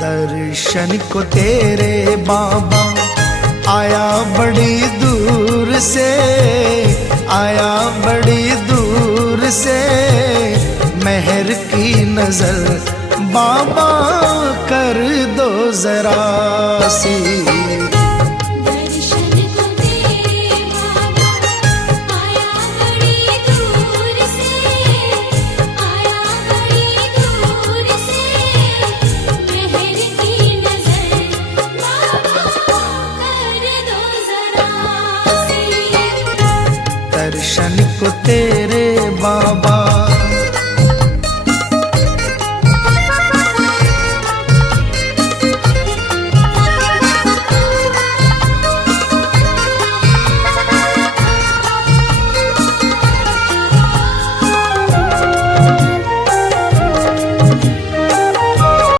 दर्शन को तेरे बाबा आया बड़ी दूर से, आया बड़ी दूर से। मेहर की नजर बाबा कर दो जरा सी।